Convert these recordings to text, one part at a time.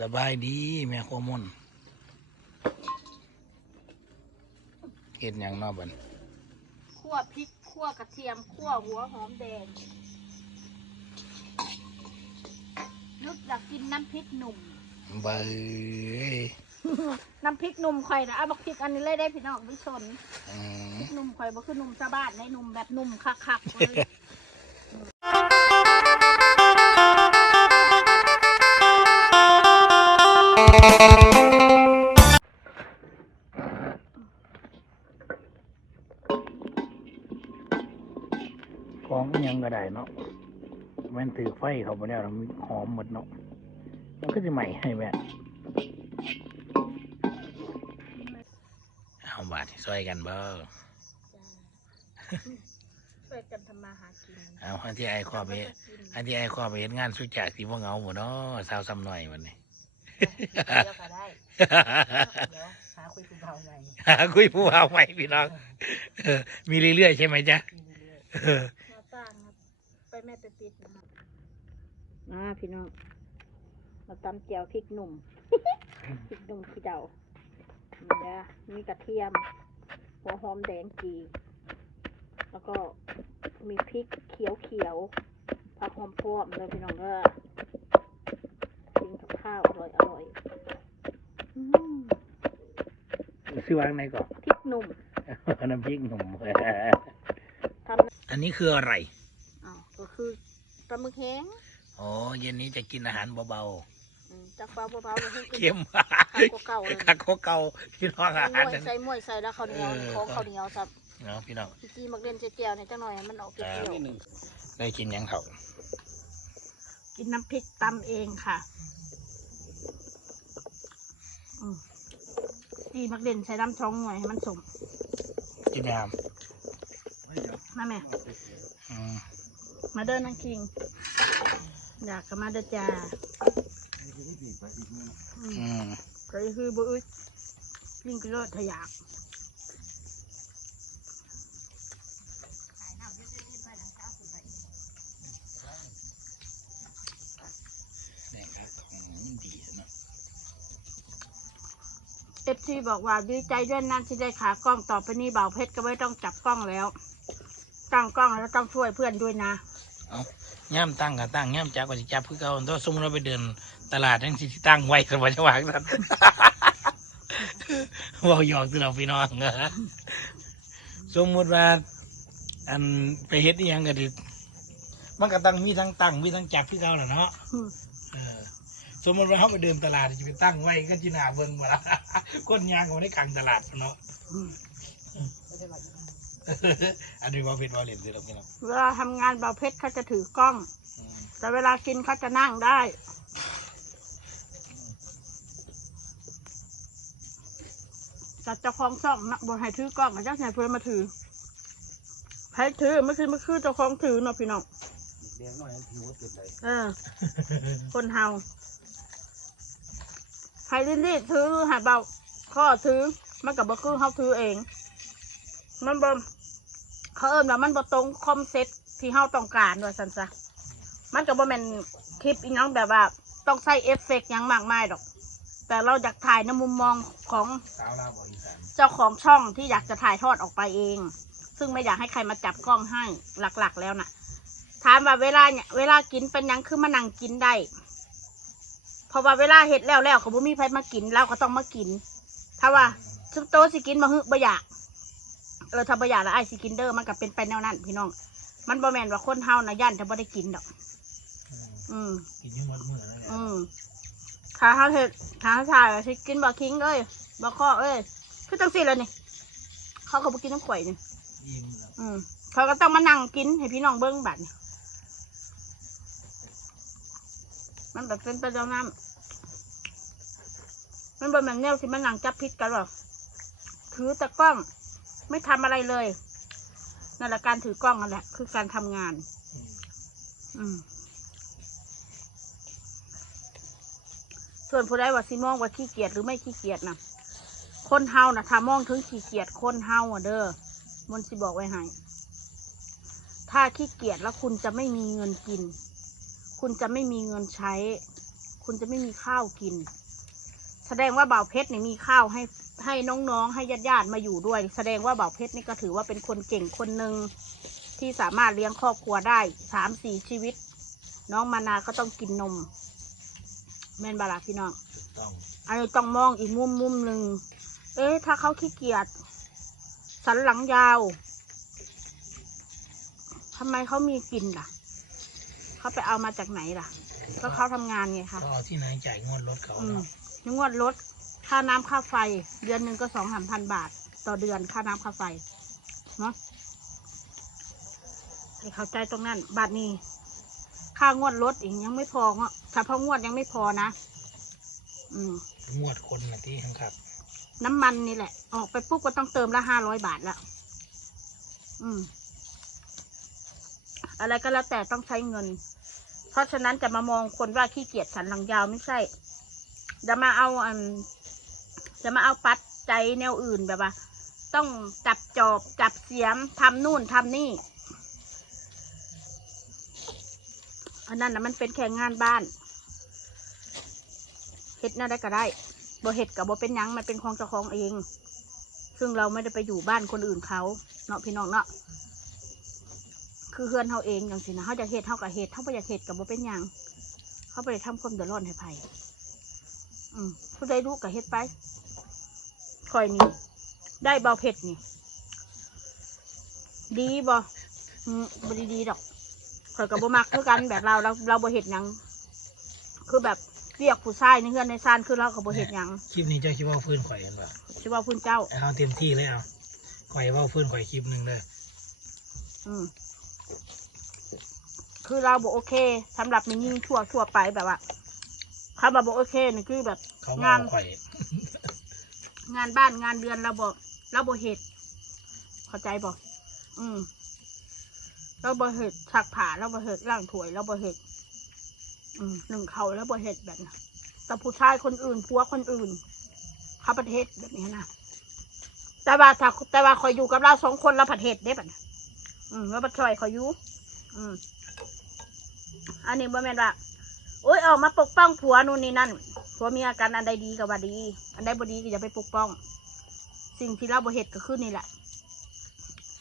สบายดีแม่ข้อมนเฮ็ดหยังเนอบันคั่วพริกคั่วกระเทียมคั่วหัวหอมแดงนึกอยากกินน้ำพริกหนุ่มเบยน้ำพริกหนุ่มข่อยนะเอาบักพริกอันนี้เลยได้พี่น้องพี่ชนอืมพริกหนุ่มข่อยบ่คือหนุ่มชาวบ้านในหนุ่มแบบหนุ่มคักๆเลย ฟเขาไปแล้วมันหอมหมดเนาะมันก็จะใหม่ให้แม่เอาบาทซอยกันเบ้อช่วยกันทำมาหากินเอาอันที่ไอ้ข้อไปอันที่ไอ้ข้อไปเห็นงานสุจากที่พวกเหงาหมดเนาะสาวซ้ำหน่อยวันนี้เดี๋ยวก็ได้เดี๋ยวหาคุยคุณเบาไงหาคุยผู้เอาใหม่พี่น้องเออมีเรื่อยๆใช่ไหมจ๊ะมีเรื่อยเออมาตั้งครับไปแม่ไปปิด นะครับอ่าพี่น้องเราตำเจียวพริกหนุ่มพริกหนุ่มคือเดานี่นะมีกระเทียม หัวหอมแดงจี แล้วก็มีพริกเขียวเขียวๆผักหอมพวมเลยพี่น้องก็กินกับข้าวอร่อยอร่อยอืมซื้อวางไหนก่อนพริกหนุ่มน้ำพริกหนุ่มทำอันนี้คืออะไรอ้าวก็คือปลาหมึกแห้ง อ๋อ เย็นนี้จะกินอาหารเบาอืมจากปลาเบาๆเลยให้ๆกินเข้มข้าวเก่าๆเลย คักโคเก่าพี่น้องอาใส่หารมวยนั้น ใส่มวยใส่แล้วข้าวเหนียวเออ ของข้าวเหนียวสับเนาะพี่น้องพี่จีมักเล่นเจียวๆในจังหน่อยให้มันออกเปรี้ยวได้กินยังเขาๆกินน้ำพริกตำเองค่ะอืมจีมักเล่นใส่น้ำช้องหน่อยให้มันสมกินยามมาแม่ อืมมาเดินนังคิง อยากก็มาเดินจ้าอืมอืมก็คือบุ้ยยิ่งกิโลทะยากเนี่ยครับของมันดีเนาะเอฟซีบอกว่าดีใจด้วยนั่นที่ได้ขากล้องต่อไปนี้บ่าวเพชรก็ไม่ต้องจับกล้องแล้ว ตั้งกล้องแล้วต้องช่วยเพื่อนด้วยนะ ย่ำตั้งกับตั้งย่ำจับกับจับคือเก่าตัวสมมติเราไปเดินตลาดทั้งสิที่ตั้งไว้สบายจังหวะนั้นว่าหยอกที่เราพี่น้องเหรอสมมติว่า อันไปเฮ็ดอีหยังก็ดิมันก็ตั้งมีทั้งตั้งมีทั้งจับคือเก่าแหละเนาะสมมติว่าเขาไปเดินตลาดจะไปตั้งไว้ก็จีน่าเบิ่งบ่ละก้นยางก็ไม่ได้กลางตลาดเนาะ อืม ไม่ได้หรอก อันนี้ว่าเป็นว่าเล่นสิเราพี่น้องเวลาทำงานบ่าวเพชรเขาจะถือกล้อง อืมแต่เวลากินเขาจะนั่งได้ จัดเจ้าของช่องนะบนให้ถือกล้องกับเจ้าไหนเพื่อนมาถือให้ถือไม่คือไม่คือเจ้าของถือเนาะพี่น้องเลี้ยงหน่อยผิวติดเลยเออ คนเฮาใครลินดี้ถือหาเบาข้อถือมันกับบ่คือเฮาถือเอง มันบ่เขาเอิ้นว่ามันบ่ตรงคอมเซ็ตที่เฮาต้องการด้วยสันซะมันก็บ่แม่นคลิปอีหยังแบบว่า ต้องใส่เอฟเฟกต์หยังมากมายดอก แต่เราอยากถ่ายในมุมมองของสาวลาวบอกอีสานเจ้าของช่องที่อยากจะถ่ายทอดออกไปเอง ซึ่งไม่อยากให้ใครมาจับกล้องให้หลักๆ แล้วน่ะ ถามว่าเวลาเนี่ยเวลากินเป็นหยังคือมานั่งกินได้เพราะว่าเวลาเห็ดแล้วแล้วเขาบ่มีใครมากินเราก็ต้องมากิน ถ้าว่าซึ่งโตะสิกินมาฮึบ่อยาก เออถ้าบ่อยากแล้วไอ้ายสิกินเด้อมันก็เป็นไปแนวนั้นพี่น้อง มันบ่แม่นว่าคนเฮานะย่านจะบ่ได้กินดอก อืมอืมกินอยังหมดมือแล้วเนี่ยอืมถ้าเฮาเห็ดถ้าเฮาถ่ายว่าสิกินบ่คิงเอ้ยบ่ข้อเอ้ยคือจังซี่แล้วนี่ เขาก็บ่กินน้ำข่อยนี่ อิ่มแล้วอืมเขาก็ต้องมานั่งกินให้พี่น้องเบิ้งบัดนี่มันแบบเป็นประจำน้ำมันเป็นแบบแนวที่มันนั่งจับพิษกันหรอกถือแต่กล้อง ไม่ทำอะไรเลยนั่นแหละการถือกล้องนั่นแหละ คือการทำงาน อืมส่วนผู้ใดว่าสิมองว่าขี้เกียจหรือไม่ขี้เกียจนะคนเฮานะถ้ามองถึงขี้เกียจคนเฮาอะเด้อมนสิบอกไว้ให้ถ้าขี้เกียจแล้วคุณจะไม่มีเงินกิน คุณจะไม่มีเงินใช้ คุณจะไม่มีข้าวกิน แสดงว่าบ่าวเพชรนี่มีข้าวให้ให้น้องๆ ให้ญาติๆมาอยู่ด้วย แสดงว่าบ่าวเพชรนี่ก็ถือว่าเป็นคนเก่งคนหนึ่งที่สามารถเลี้ยงครอบครัวได้สามสี่ชีวิต น้องมานาก็ต้องกินนม แม่นบาลาพี่น้องถูกต้องอันนี้ต้องมองอีกมุมมุมหนึ่งเอ๊ะถ้าเขาขี้เกียจสันหลังยาวทำไมเขามีกินล่ะ เขาไปเอามาจากไหนล่ะ ก็เขาทำงานไงคะก็เอาที่ไหนจ่ายงวดรถเขาอืมเนาะยั งงวดรถค่าน้ำค่าไฟ เดือนหนึ่งก็สองสามพันบาท ต่อเดือนค่าน้ำค่าไฟเนาะให้เข้าใจตรงนั้นบาทนี้ ค่างวดรถอีกยังไม่พอเนาะเฉพาะงวดยังไม่พอนะ อืมงวดคนนะที่ครับ น้ำมันนี่แหละ ออกไปปุ๊บก็ต้องเติมละห้าร้อยบาทแล้วอืม อะไรก็แล้วแต่ต้องใช้เงิน เพราะฉะนั้นจะมามองคนว่าขี้เกียจสันหลังยาวไม่ใช่ จะมาเอาอันจะมาเอาปัดใจแนวอื่นแบบว่า ต้องจับจอบจับเสียมทำนู่นทำนี่ อันนั้นนะมันเป็นแค่งานบ้านเฮ็ดน่าได้ก็ได้บ่เห็ดกับบ่เป็นยังมันเป็นของเจ้าของเอง ซึ่งเราไม่ได้ไปอยู่บ้านคนอื่นเขาเนาะพี่น้องเนาะคือเฮือนเขาเองอย่างสินะเขาจะเห็ดเขากับเห็ดเขาไม่อยากเห็ดกับบ่เป็นยังเขาไปทำความเดือดร้อนให้ไผอืม ผู้ใดรู้กับเห็ดไปคอยนี่ได้เบาเผ็ดนี่ ดีบ่อืมบ่ดีๆดอกคอยกับบ่มักคือกันแบบเราเราเราบ่เห็ดหยังคือแบบเรียกผู้ชายในเฮือนในซานคือเรากับบ่เห็ดหยังคลิปนี้เจ้าคิดว่าฟื้นข่อยกันป่ะชื่อว่าพุ่นเจ้าเอาเต็มที่เลยเอาข่อยว่าฟื้นข่อยคลิปหนึ่งเลยอืมคือเราบอกโอเคสำหรับมิยิ่งทั่วทั่วไปแบบว่า คำว่าบอกโอเคนี่คือแบบเขาว่าเอางานข่อยงานบ้านงานเรือนเราบอกเราบอกเหตุเข้าใจบอกอืมเราบอกเหตุถักผ่าเราบอกเหตุล่างถวยเราบอกเหตุอืมหนึ่งเขาแล้วบอกเหตุแบบนั้นแต่ผู้ชายคนอื่นผัวคนอื่น เข้าประเทศแบบนี้นะแต่ว่าถ้าแต่ว่าคอยอยู่กับเราสองคนเราประเทศได้แบบนั้นอืมเราประชอยคอยอยู่อืม อันนี้บ่แม่นว่า โอ้ยออกมาปกป้องผัวนู่นนี่นั่นผัวมีอาการอันใดดีก็ว่าดี อันใดบ่ดีก็อย่าไปปกป้อง สิ่งที่เราบ่เฮ็ดก็คือนี่แหละ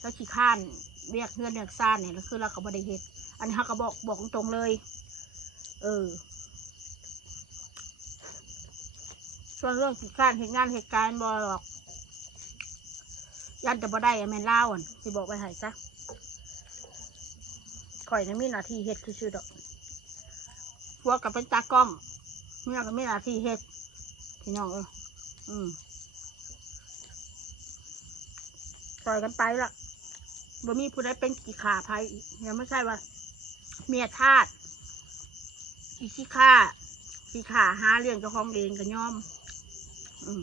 เราขี้ข้านเรียกเงื่อนเรียกซ่านเนี่ยแล้วคือเราก็บ่ได้เฮ็ดอันนี้เขาก็บอกบอกตรงๆเลย เออส่วนเรื่องขี้ข้านเหตุงานเหตุการณ์บ่หรอกยันแต่บ่ได้อะแม่นเล่าอะที่บอกไปให้ซะข่อยนี่มีหน้าที่เฮ็ดคือชื่อดอก พวกกับเป็นตากล้องเมื่อก็มีหน้าที่เฮ็ดพี่น้องเอออืมปล่อยกันไปละบ่มีผู้ใดเป็นกี่ขาภัยอีกยังไม่ใช่ว่า เมียทาสอีขี้ข้าขี้ขาหาเรื่องเจ้าของเองก็ยอม อืม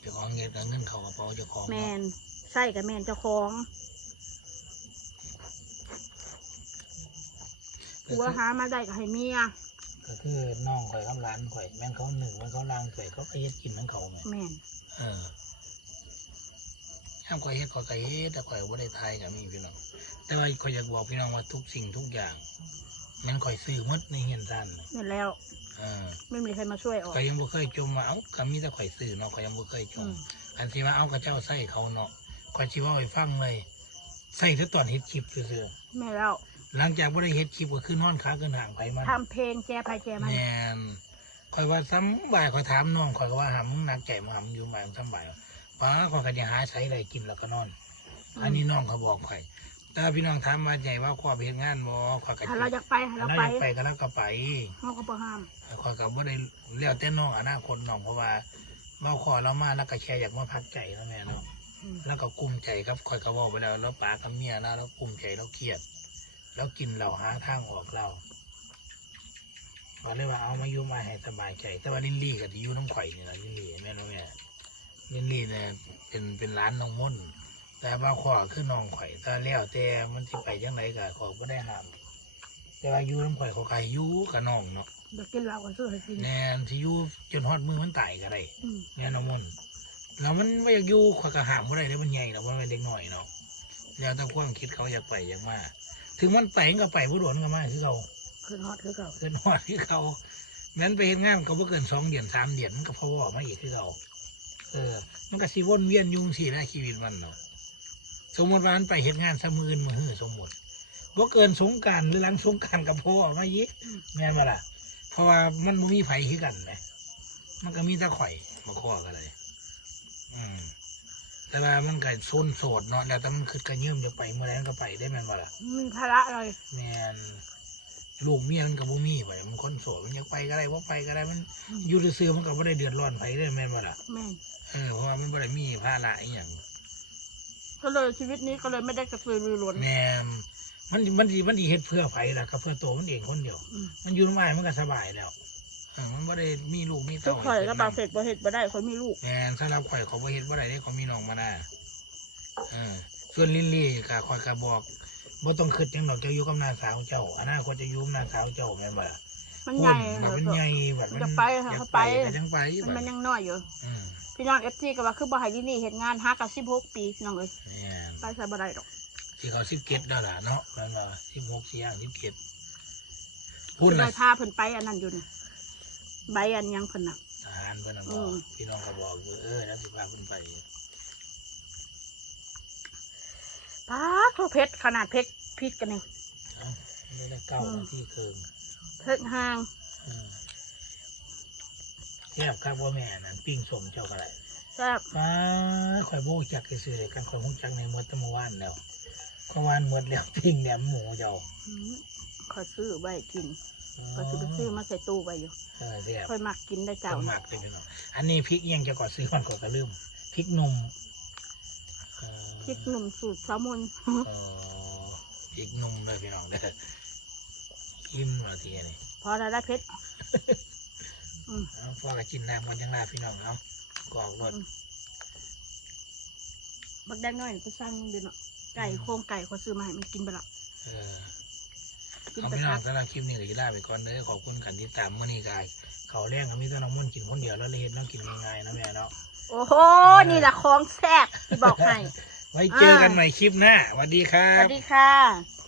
เจ้าของเงินกับเงินเขากระเป๋าเจ้าของแมเนาะ นใช่กับแมนเจ้าของ ผัวหามาได้ก็ให้เมียก็คือน้องข่อยกับร้านข่อย แม่งเขาหนึ่งแม่งเขาล้างถ้วยเขาก็เฮ็ดกินทั้งเขาไงแมนเออห้ามข่อยเฮ็ดข่อยก็เฮ็ดแต่ข่อยบ่ได้ทายกับมีพี่น้อง แต่ว่าข่อยอยากบอกพี่น้องว่าทุกสิ่งทุกอย่างแมันข่อยซื้อหมดในเฮียนซ่านน่ะนั่นแล้วเออไม่มีใครมาช่วยออกก็ยังบ่เคยจมว่าเอ้าก็มีแต่ข่อยซื้อเนาะข่อยยังบ่เคยจอืมมอันที่ว่าเอ้าก็เจ้าใส่เขาเนาะข่อยสิเว้าให้ฟังเลยใส่แต่ตอนเฮ็ดคลิปซื่อแม่แล้วๆ หลังจากบ่ได้เฮ็ดคลิปก็คือนอนขาเกินห่างไปมันทำเพลงแจภัยแจมันแม่นข่อยว่าซ้ำบ่ายข่อยถามน้องข่อยก็ว่าหามึงหนักใจมึงหามึงอยู่บ่ายมึงซ้ำบ่ายป้าข่อยก็จะหาใช้อะไรกินแล้วก็นอน อันนี้น้องเขาบอกข่อยแต่พี่น้องถามว่าใหญ่ว่าขอไปเฮ็ดงานบ่ข่อยก็ถ้าเราอยากไปให้เราเราไปไปไปก็แล้วก็ไปเราก็บ่ห้ามข่อยก็บ่ได้เลี้ยวแต่น้องอนาคตน้องเพราะว่าเมาขอเรามาแล้วก็แค่อยากมาพักใจแล้วแม่เนาะอืมแล้วก็กลุ้มใจครับข่อยก็บอกไปแล้วแล้วปากับเมียนะแล้วกลุ้มใจแล้วเครียด แล้วกินเราหาทางออกเราก็เลยว่าเอามาอยู่มาให้สบายใจ แต่ว่าลินลี่กับที่อยู่น้ำข่อยนี่นะลินลี่แม่น้องแม่ลินลี่เนี่ยเป็นเป็นร้านน้องม่นแต่ว่าขอคือน้องข่อยแต่แล้วแต่มันสิไปยังไงก็ขอก็ได้ห้ามแต่ว่าอยู่น้ำข่อยเขาไก่อยู่กับน้องเนาะเดี๋ยวกินเหล้ากันซื้อให้กินแน่นที่อยู่จนฮอดมือมันตายก็ได้อืมแม่น้องม่นแล้วมันไม่อยากอยู่ข่อยก็ห้ามบ่ได้แล้วมันใหญ่แล้วมันเป็นเด็กหน่อยเนาะแล้วแต่ความคิดเขาอยากไปอยากมา ถึงมันไปมันก็ไปผู้โดนก็มาคือเขาคืนฮอตคือเก่าขึ้นหอดที่เขาแม้นไปเห็นงานก็บ่เกินสองเดือนสามเดือนมันก็พอวอมาอีกคือเราเออ มันก็สิวนเวียนอยุ่จั่งสี่นะชีวิตมันเนาะสมมติว่ามันไปเห็นงานสมือนมือหือสมมติว่าเกินสงกรารหรือหลังสงกรารกับพ่อมาอีกแม่นมาล่ะเพราะว่ามันบ่มีไผคือกันไหมมันก็มีแตะข่อยมาข้อกันเลย อืม แต่ว่ามันก็โซนโสดเนาะแล้วแต่มันคือกระยืมจะไปเมื่อไหรมันก็ไปได้แม่นบ่ล่ะมีภาระอะไรแม่นลูกเมียมันก็บ่มีไปมันคนโสดมันอยากไปก็ได้ว่าไปก็ได้มันอยู่ซื่อๆมันก็บ่ได้เดือดร้อนไผได้แม่นบ่ล่ะแม่นเออเพราะว่ามันบ่ได้มีภาระอีหยังก็เลยชีวิตนี้ก็เลยไม่ได้กระตือรือร้นแม่นมันมันสิมันสิเฮ็ดเพื่อไผล่ะก็เพื่อตัวมันเองคนเดียวอืมมันอยู่น้ำอ้ายมันก็สบายแล้วเออมันบ่ได้มีลูกมีทุเต้ากข่อยก็บาให้เสร็จบ่เฮ็ดบ่ได้คนมีลูก แม่นสำหรับข่อยเขาบ่เฮ็ดบ่ได้เด้เขามีน้องมาได้เออส่วนลิลลี่ก็ข่อยก็บอกบ่ต้องคิดหยังดอกเจ้าอยู่กับน้าสาวเจ้าอนาคตจะอยู่กับน้าสาวเจ้าแม่นบ่ล่ะมันใหญ่คแบบมันใหญ่แบบมันจะไปค่ะอยากเขาไปก็ยังไปมันมันยังน้อยอยู่ อืมพี่น้องเอฟซีก็ว่าคือบ่ให้ที่นี่เฮ็ดงานหากับ16ปีพี่น้องเอ้ยแม่น ไปใส่บ่ได้ดอก ที่เขาสิบเกตแล้วล่ะเนาะแม่นบ่สิบหกสี่อย่างสิบเกตพูพูดดเลนะยพาเพิ่นไปอันนั้นอยู่นี่ ใบอันยังเพิ่นน่ะทหารเพิ่นน่ะบอือกมพี่น้องก็บอกอยู่เออแล้วสิพาเพิ่นไปปาดโทเพชรขนาดเพชรพิษกันนี่เอ้าไม่ได้เก้าอืมนาทีเคิงเพชรห่างอืมแซ่บครับว่าแม่นั่นปิ้งสมเจ้าก็ได้แซ่บป้าข่อยบ่รู้จักซื่อๆกันข่อยฮู้จักในหมดแต่เมื่อวานแล้วเมื่อวานหมดแล้วปิ้งแหนมหมูเจ้า อืม ขอยซื้อไว้กินขอยซื้อไปซื้อมาใส่ตู้ไว้อยู่เออแซ่บค่อยมักกินได้เจ้าเจ้าหมักเลยพี่น้องอันนี้พริกเอียงจะก่อนซื้อมันก่อนก็ลืมพริกหนุ่มเอ่อพริกหนุ่มสูตรแซลมอนเอ่อพริกหนุ่มเลยพี่น้องเด้ออิ่มมาทีนี่พอได้ได้เพชรอืม เอาพอกระจินน้ำกันยังลาพี่น้องเอากรอกรส บักแดงน้อยนี่ไปสร้างเดือนเนาะไก่โครงไก่เขาซื้อมาให้มันกินไปละ เออกิน เอาไปพี่น้อพังกสำหรับคลิปนี้ก็จะลาไปก่อนเด้อขอบคุณกันที่ตามมื่อนี้กายเขาวแรงก็มีแต่น้องมุ่นกินคนเดียวแล้วเลยเฮ็ดน้องกินง่ายๆนะแม่เนาะโอ้โหนี่แหละของแซ่บที่บอกให้ไว้เจอกันใหม่คลิปหน้าสวัสดีครัสวับสดีค่ะ